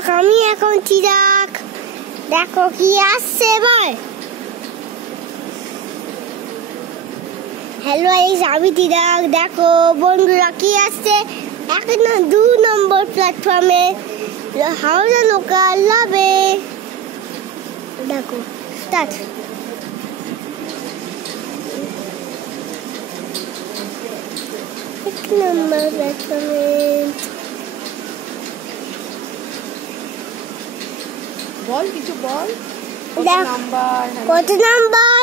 চিরাগ, আমি এখন চিরাগ। দেখো কি আসছে এবার। হ্যালো আমি চিরাগ। দেখো বন্ধুরা কি আসছে। এখন 2 নম্বর প্ল্যাটফর্মে হাওড়া লোকাল লাভে। দেখো স্টার্ট। নম্বর প্ল্যাটফর্মে বল কিছু বল। কত নাম্বার?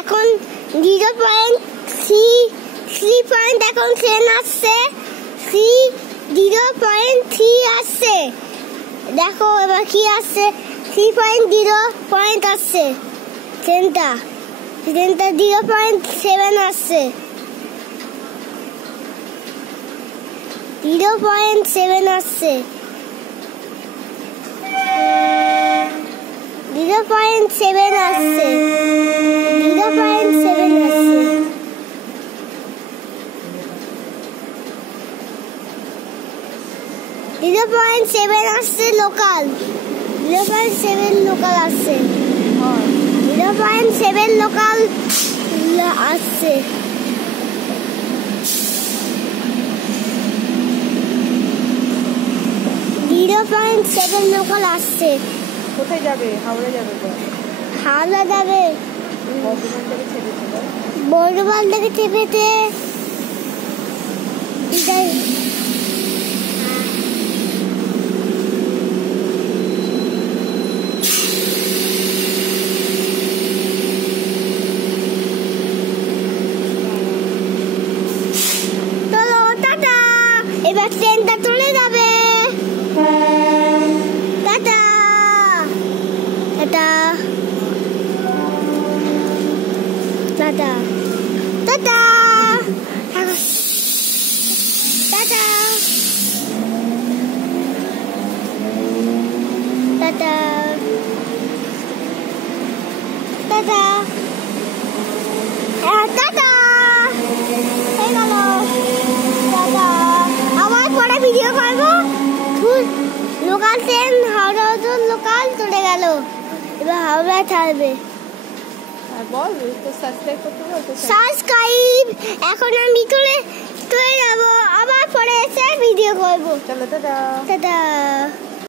এখন 0.3 পয়েন্ট এখন ট্রেন আসছে। 0.3 আসছে। দেখো এবার কি আসছে। 3.0 পয়েন্ট আসছে। ট্রেনটা 0.7 আসছে। 0.7 আসছে। 0.7 আসছে। 0.7 আসছে। 0.7 আসছে লোকাল। 0.7 লোকাল আসছে। 0.7 লোকাল আসছে। 0.7 লোকাল আসছে। কোথায় যাবে? হাওড়া যাবে। হাওড়া যাবে। বর্ধমান থেকে চেপেছে। চলো টাটা। এবার ট্রেনটা চলে যাবে। Tata tata tata tata tata tata tata tata হয়ে গেল। টাটা। আবার পরে ভিডিও করবো। লোকাল ট্রেন হাওড়া লোকাল চলে গেল। এবার হাওড়া ছাড়বে। সাবস্ক্রাইব। এখন আমি চলে যাবো। আবার পরে এসে ভিডিও করবো। চলো টাটা। টাটা।